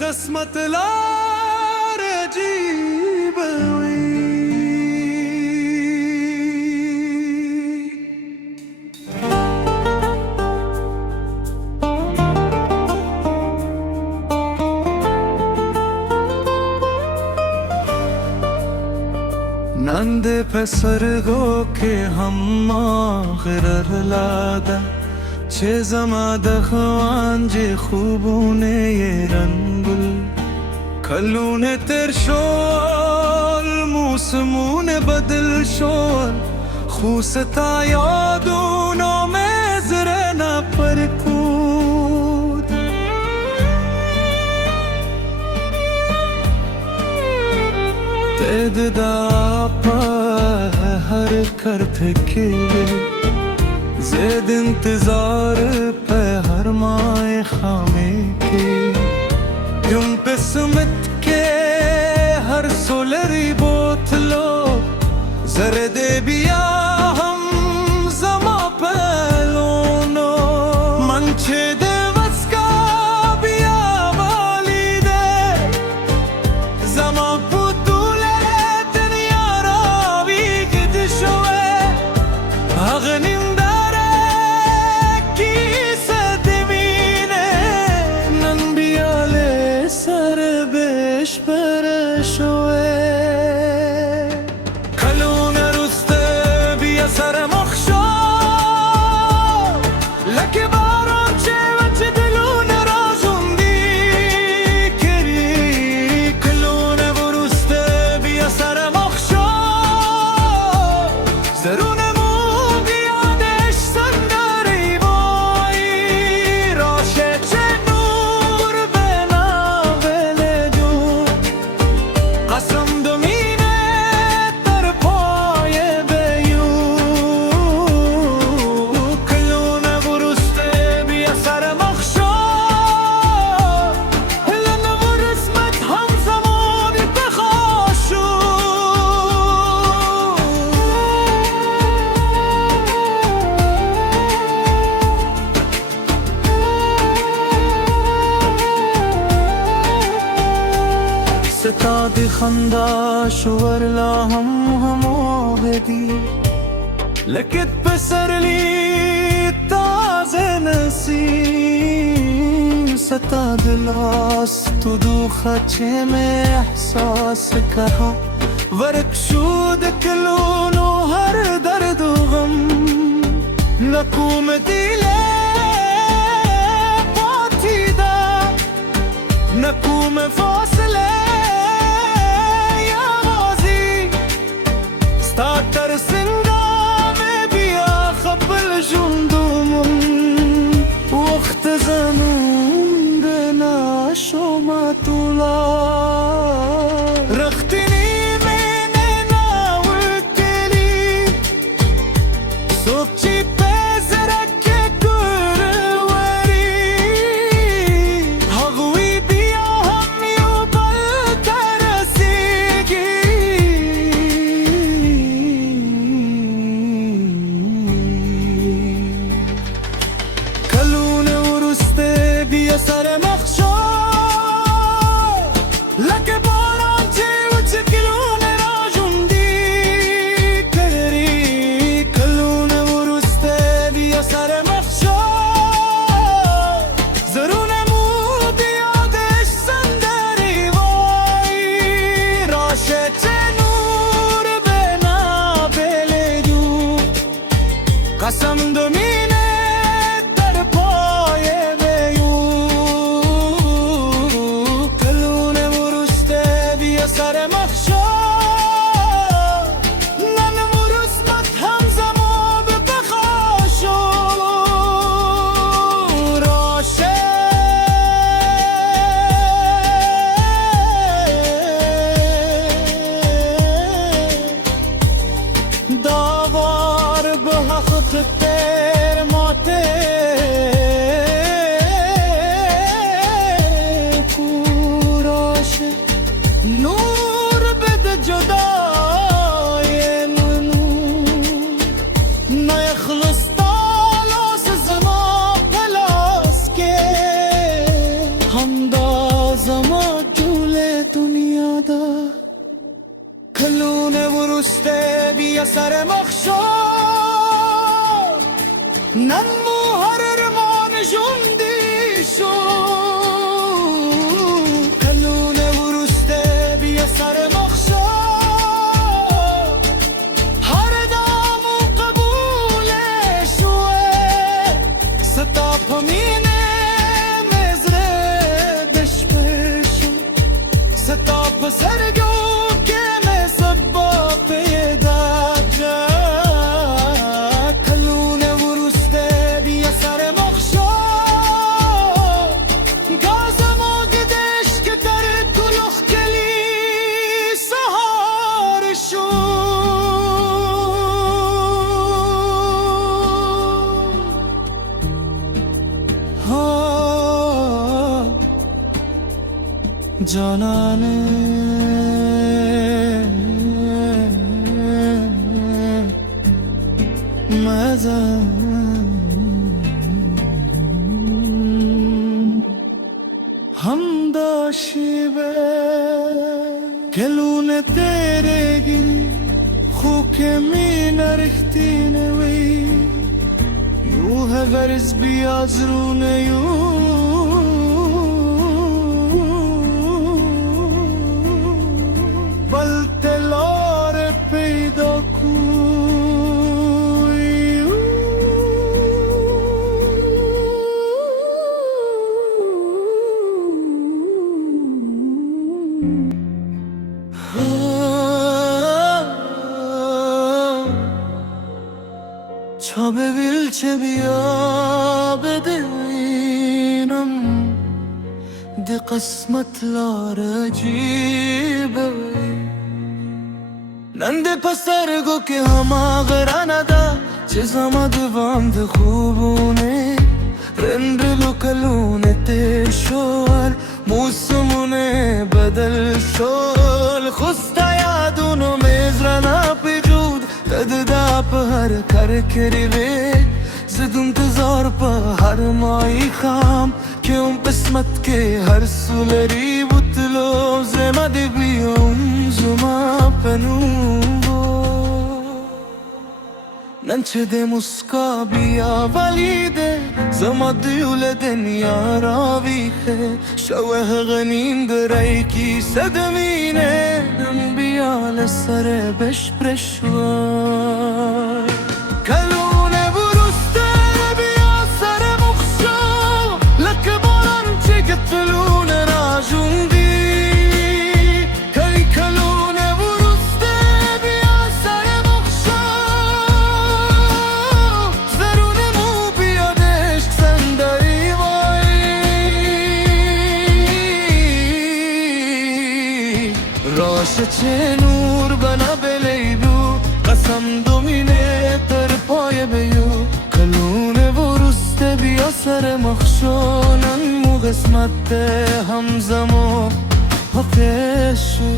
قسمت لار عجیب وی نند پسر گو که هم غرر لاده چه زما دخوان جه خوبونه ی رنگل کلونه تر شول موسمونه بدل شول خوستا یادونو مزرنا پرکود تید دا پا هر کر پھکے زید انتظار پہ ہر مائے خامے کے یم قسمت کے ہر سولری بوتلو زرد بیا ہم زما پہلونو منچے دے وسکا بیا والی دے زما پتولے دنیا راوی گد شوے اغنیم ستاد خندا شور لا هم آهدی لکت پسر لی تازه نسیم ستاد لاست تو دو خچه میں احساس کہا ورک شود کلونو ہر درد و غم نکوم دیلے پاتی دا نکوم فاصلے ترسنگا میں بیا خبل جندومن وقت زنون دنا شوما تولا رختنی میں نینا وکلی سوچی پیز رکھے گروری حغوی بیا ہم یو بل ترسیگی سر مخشو لکه باران چه و چه کلونه را جندی کری کلونه و رسته بیا سر مخشو زرون مو بیادش سندری وای راشه چه نور بنا بله جو قسم دمینه در پای سر مخشو من مرسمت همزمو به بخاشو راشه داوار به حق تر ماته نور بده جدای منو نیخلص تالاس زما پلاس که هم دا زما بیا سر مخشو ننمو هر ارمان جندی شو کلونه و رسته بیا سر مخشو هر دامو قبول شوه ستا پمینه مزره بشپشو ستا پسرگو جانانه مزن हमदाशी बे كلونة تيريجي خوك مين رختين وي يوها غرز بيازرون يو بلتلار پیدا کوی چا ببیل چه بیا بدینم دی قسمت لار عجیبه نند پسرگو که همه غرانده چه زمد وامد خوبونه رندلو کلونه تشول موسمونه بدل شول خستا یادونو میزرنا پیجود تددا په هر کر کری وی زد انتظار په هر مای خام که اون قسمت که هر سولری بطلو زمد بیوم زما پنوبو ننچه ده مسکا بیا ولیده زما دیول دنیا راویخه شوه غنیم درای کی صدمینه نم بیا لسر بش برشوار کلونه برسته بیا سر مخشو لکه باران چه گتلونه راجوندی کلی کلونه برسته بیا سر مخشو زرونه مو بیادش سندری وای راشه چه نور بنا بلیدو قسم دومینه تر پای بیو کلونه برسته بیا سر مخشونن مو قسمت همزمو حقشو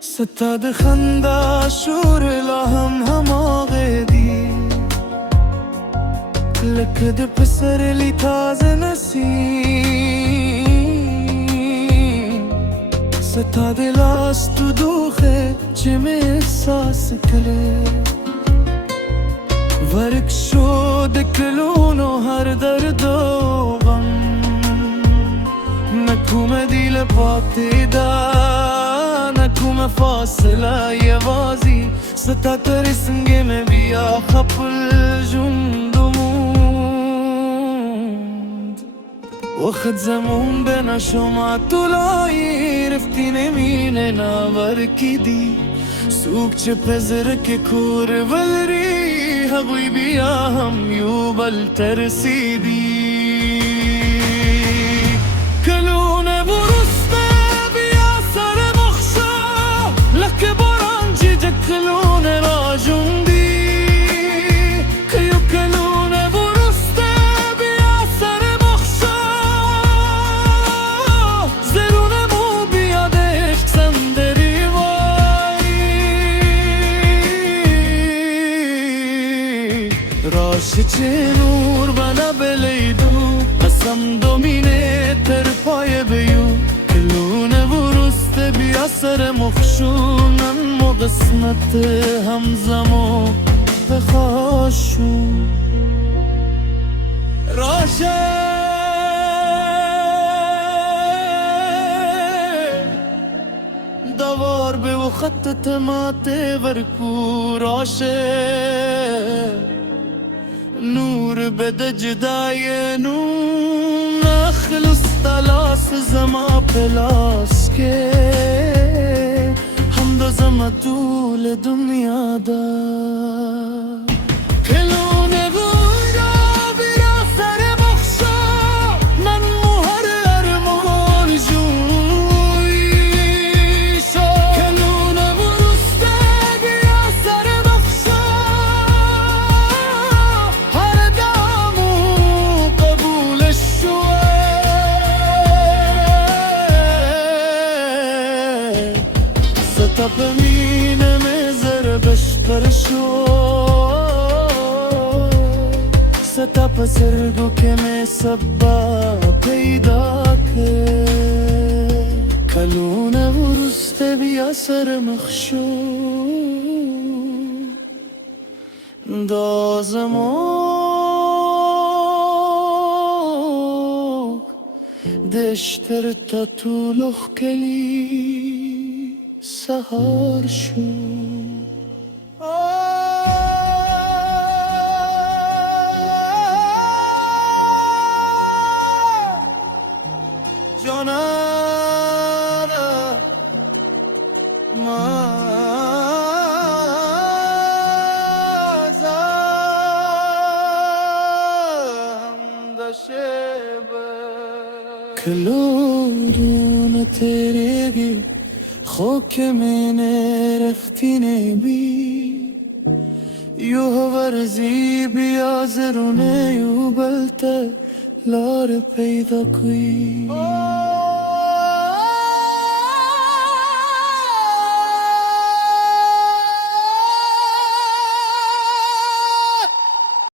ستاد خندا شور لهم هماغه دی لکه د پسرلی تازه نسیم ستاد لاس تو دوخه چه می احساس کله ورک شد کلونو هر درد و غم نکوم دیل پاتی دا نکوم فاصله یوازی ستا تر سنگه میں بیا خپل جندموند وقت زمون بنا شما طولایی رفتی نمینه ناور کی دی سوک چه پزر که کور ولری هغوی بیا هم یو بل ترسیدی کلونه برسته بیا سر مخشو لکه باران جیجه کلونه را جوندی کیو کلونه برسته بیا سر مخشو زرونه مو بیادش سندری وای چه نور بنا بلیدو قسم دومینه تر پای بیو کلونه ورسته بیا سر مخشونن مو قسمت همزمو بخواشون راشه دوار به و خط تماته ورکو راشه نور بده جدای نون اخلص تلاس زما پلاس که هم دو زما دول دنیا دا کلونه گویا بیرا سر بخشا من موهر ارمان جوی شو کلونه ورسته بیا سر بخشا هر دامو قبول شوه ستا بمینه مزر بشتر شو ستا پسرگو که میں سبا پیدا که کلونه ورسته بیا سر مخشون دازمو دشتر تا طولخ کلی سهار شون جانادا مازم دشبه کلودون تیرگی خاک من رفتی نبی یو ورزی بیا زرونه یو بلته لار پیدا کوی